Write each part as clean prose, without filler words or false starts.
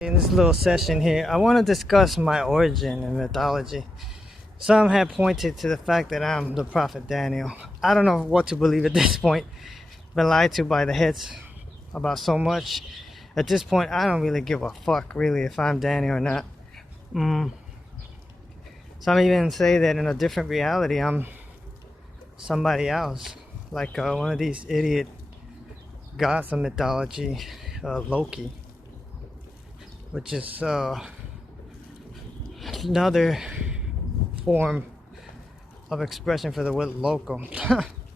In this little session here, I want to discuss my origin and mythology. Some have pointed to the fact that I'm the prophet Daniel. I don't know what to believe at this point. Been lied to by the heads about so much. At this point, I don't really give a fuck, really, if I'm Daniel or not. Some even say that in a different reality, I'm somebody else. Like one of these idiot gods of mythology, Loki. Which is another form of expression for the word local.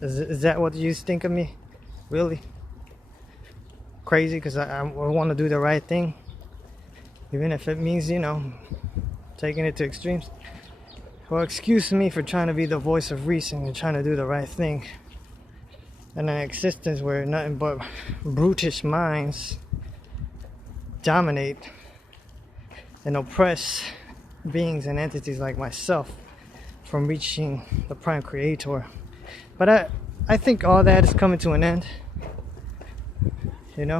Is that what you think of me? Really? Crazy because I want to do the right thing, even if it means, taking it to extremes. Well, excuse me for trying to be the voice of reason and trying to do the right thing in an existence where nothing but brutish minds dominate and oppress beings and entities like myself from reaching the prime creator. But I think all that is coming to an end, and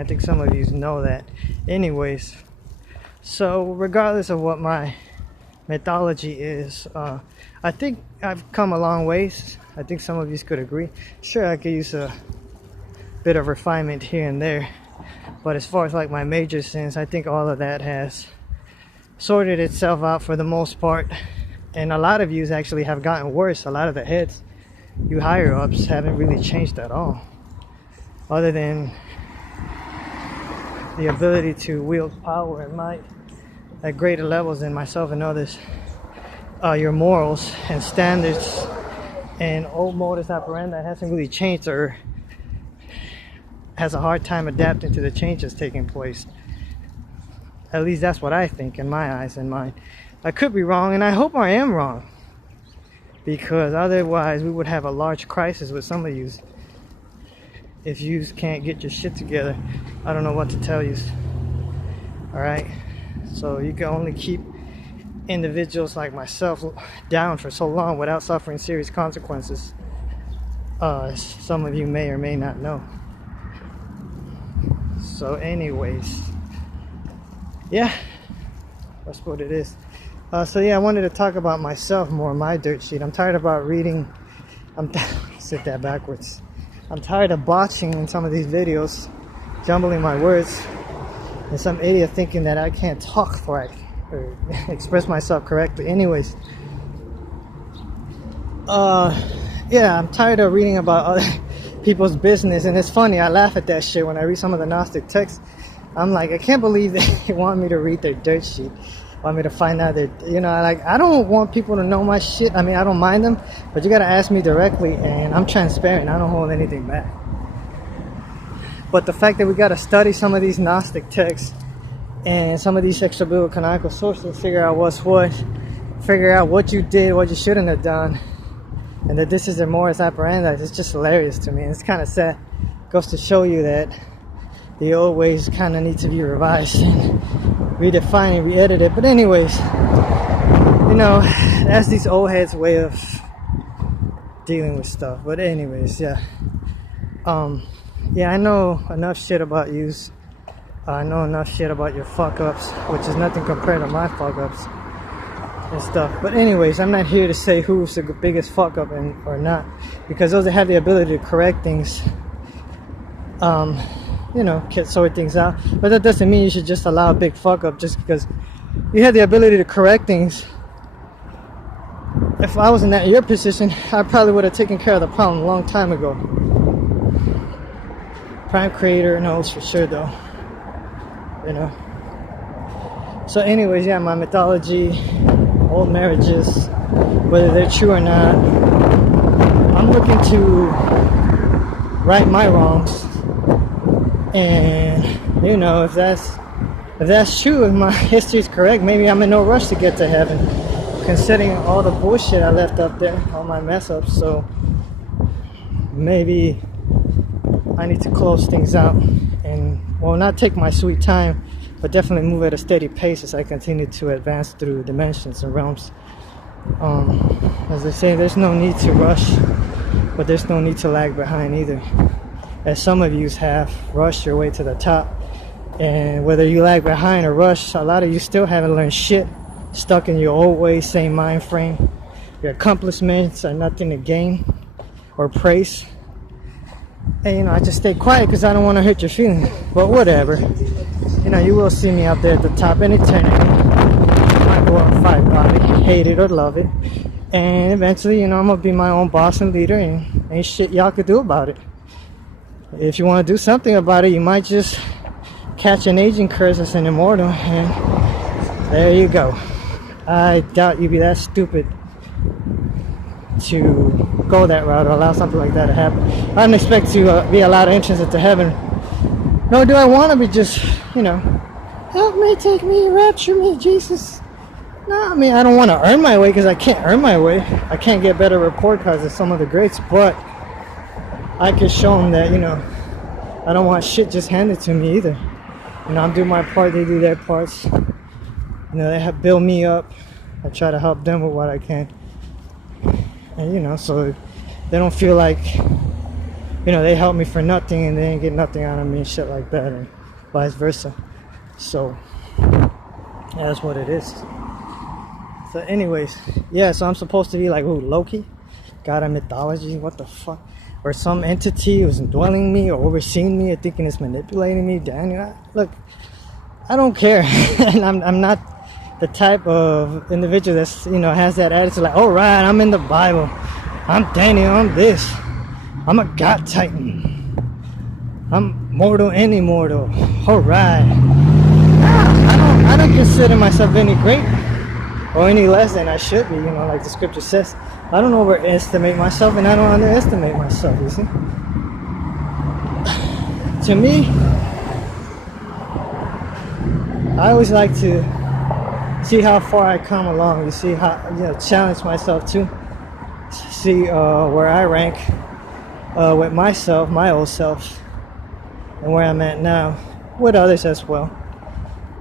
I think some of you know that anyways. So regardless of what my mythology is, I think I've come a long ways. I think some of you could agree. Sure, I could use a bit of refinement here and there, but as far as like my major sins, I think all of that has sorted itself out for the most part. And a lot of yous actually have gotten worse. A lot of the heads, you higher ups, haven't really changed at all, other than the ability to wield power and might at greater levels than myself and others. Your morals and standards and old modus operandi hasn't really changed, or has a hard time adapting to the changes taking place. At least that's what I think in my eyes and mine. I could be wrong, and I hope I am wrong, because otherwise we would have a large crisis with some of you. If you can't get your shit together, I don't know what to tell you. Alright? So you can only keep individuals like myself down for so long without suffering serious consequences. Some of you may or may not know. So anyways, yeah, that's what it is. So yeah, I wanted to talk about myself more, my dirt sheet. I'm tired about reading. Sit that backwards. I'm tired of botching in some of these videos, jumbling my words, and some idiot thinking that I can't talk right or express myself correctly. Anyways, yeah, I'm tired of reading about other people's business, and it's funny, I laugh at that shit when I read some of the Gnostic texts. I'm like, I can't believe they want me to read their dirt sheet, want me to find out their, I don't want people to know my shit. I mean, I don't mind them, but you gotta ask me directly, and I'm transparent. I don't hold anything back. But the fact that we gotta study some of these Gnostic texts and some of these extra biblical canonical sources, figure out what's what, figure out what you did, what you shouldn't have done, and that this is their modus operandi, it's just hilarious to me. And it's kind of sad. It goes to show you that the old ways kind of need to be revised and redefined and re-edited. But anyways, that's these old heads' way of dealing with stuff. But anyways, yeah. Yeah, I know enough shit about yous. I know enough shit about your fuck-ups, which is nothing compared to my fuck-ups and stuff. But anyways, I'm not here to say who's the biggest fuck up or not, because those that have the ability to correct things, can sort things out. But that doesn't mean you should just allow a big fuck up just because you have the ability to correct things. If I was in your position, I probably would have taken care of the problem a long time ago. Prime creator knows for sure though. So anyways, yeah, my mythology, old marriages, whether they're true or not, I'm looking to right my wrongs. And if that's true, if my history's correct, maybe I'm in no rush to get to heaven, considering all the bullshit I left up there, all my mess ups. So maybe I need to close things out and, not take my sweet time, but definitely move at a steady pace as I continue to advance through dimensions and realms. As they say, there's no need to rush, but there's no need to lag behind either. as some of you have rushed your way to the top. And whether you lag behind or rush, a lot of you still haven't learned shit, stuck in your old ways, same mind frame. Your accomplishments are nothing to gain or praise. And you know, I just stay quiet because I don't want to hurt your feelings. But whatever. You know, you will see me up there at the top in eternity. I glorified body, hate it or love it. And eventually, you know, I'm going to be my own boss and leader, and ain't shit y'all could do about it. If you want to do something about it, you might just catch an aging curse as an immortal, and there you go. I doubt you'd be that stupid to go that route or allow something like that to happen. I don't expect to be allowed entrance into heaven. Nor do I want to be just, you know, help me, take me, rapture me, Jesus. No, I mean, I don't want to earn my way because I can't earn my way. I can't get better rapport because of some of the greats, but I could show them that, you know, I don't want shit just handed to me either. You know, I'm doing my part, they do their parts. You know, they have built me up. I try to help them with what I can. And, you know, so they don't feel like, you know, they help me for nothing and they ain't get nothing out of me and shit like that, and vice versa. So, that's what it is. So anyways, yeah, so I'm supposed to be like, who, Loki? God of mythology? What the fuck? Or some entity who's indwelling me or overseeing me or thinking it's manipulating me. Daniel, look, I don't care. And I'm not the type of individual that's, you know, has that attitude like, all right, I'm in the Bible. I'm Daniel, I'm this. I'm a God Titan. I'm mortal and immortal. All right. I don't consider myself any great or any less than I should be, you know, like the scripture says. I don't overestimate myself and I don't underestimate myself, you see. To me, I always like to see how far I come along, you see, how, you know, challenge myself to see where I rank with myself, my old self, and where I'm at now, with others as well.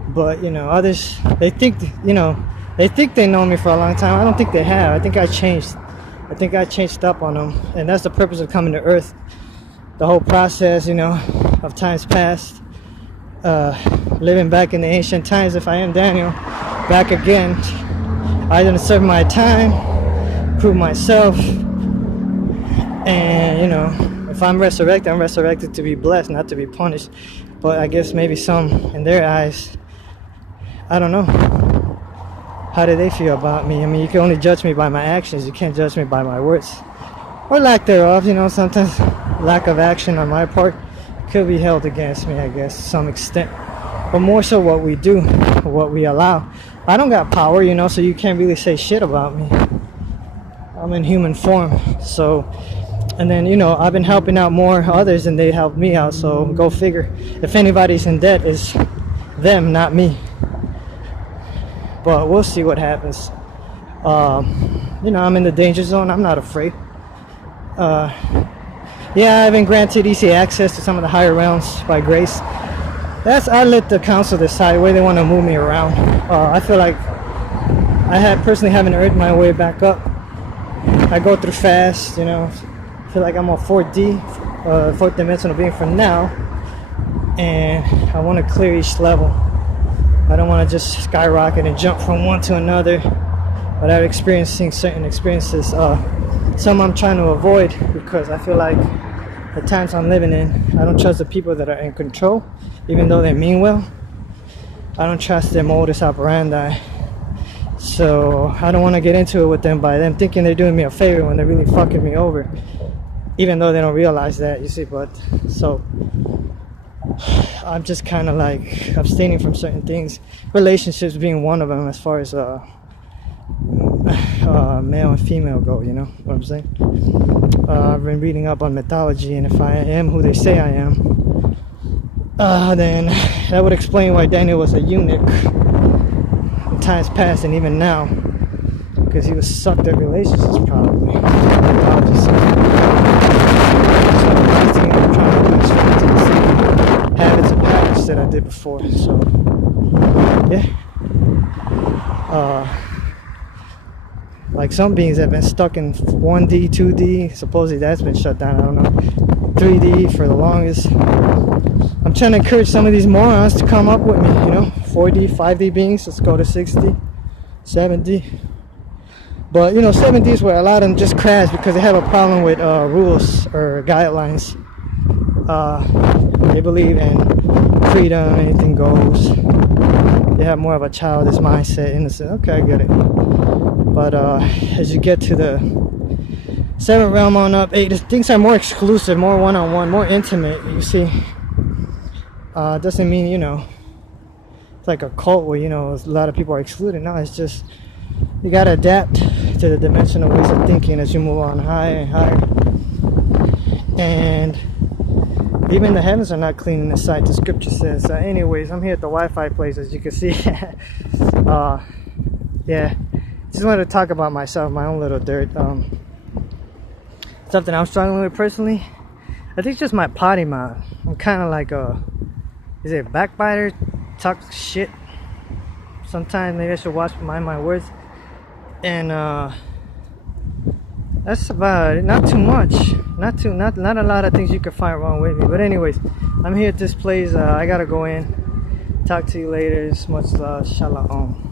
But, you know, others, they think, you know, they think they know me for a long time. I don't think they have. I think I changed. I think I changed up on them. And that's the purpose of coming to Earth. The whole process, you know, of times past. Living back in the ancient times, if I am Daniel, back again. I didn't serve my time, prove myself. And, you know, if I'm resurrected to be blessed, not to be punished. But I guess maybe some, in their eyes, I don't know. How do they feel about me? I mean, you can only judge me by my actions. You can't judge me by my words. Or lack thereof, you know, sometimes lack of action on my part could be held against me, I guess, to some extent. But more so what we do, what we allow. I don't got power, you know, so you can't really say shit about me. I'm in human form, so... And then, you know, I've been helping out more others than they helped me out, so go figure. If anybody's in debt, it's them, not me. But we'll see what happens. You know, I'm in the danger zone. I'm not afraid. Yeah, I've been granted easy access to some of the higher realms by grace. I let the council decide where they want to move me around. I feel like I personally haven't earned my way back up. I go through fast, you know. I feel like I'm on 4D, fourth dimensional being for now. And I want to clear each level. I don't want to just skyrocket and jump from one to another without experiencing certain experiences. Some I'm trying to avoid because I feel like the times I'm living in, I don't trust the people that are in control, even though they mean well. I don't trust their modus operandi. So I don't want to get into it with them by them thinking they're doing me a favor when they're really fucking me over. Even though they don't realize that, you see, but so I'm just kind of like abstaining from certain things, relationships being one of them as far as male and female go, you know what I'm saying? I've been reading up on mythology, and if I am who they say I am, then that would explain why Daniel was a eunuch in times past and even now, because he was sucked at relationships probably. Habits and patterns that I did before, so yeah. Like some beings have been stuck in 1D, 2D. Supposedly that's been shut down. I don't know. 3D for the longest. I'm trying to encourage some of these morons to come up with me, you know, 4D, 5D beings. Let's go to 6D, 7D. But you know, 7D is where a lot of them just crash because they have a problem with rules or guidelines. They believe in freedom, anything goes. They have more of a childish mindset, innocent. Okay, I get it. But as you get to the 7th realm on up, 8, things are more exclusive, more one-on-one, more intimate. You see, doesn't mean, you know, it's like a cult where, you know, a lot of people are excluded. No, it's just you gotta adapt to the dimensional ways of thinking as you move on higher and higher. And even the heavens are not clean in the sight, the scripture says. Anyways, I'm here at the Wi-Fi place, as you can see. Yeah, just wanted to talk about myself, my own little dirt. Something I'm struggling with personally, I think it's just my potty mouth. I'm kind of like is it a backbiter? Talk shit. Sometimes maybe I should mind my words. And that's about it. Not too much. Not a lot of things you can find wrong with me. But anyways, I'm here at this place. I gotta go in. Talk to you later. Much love. Shalom.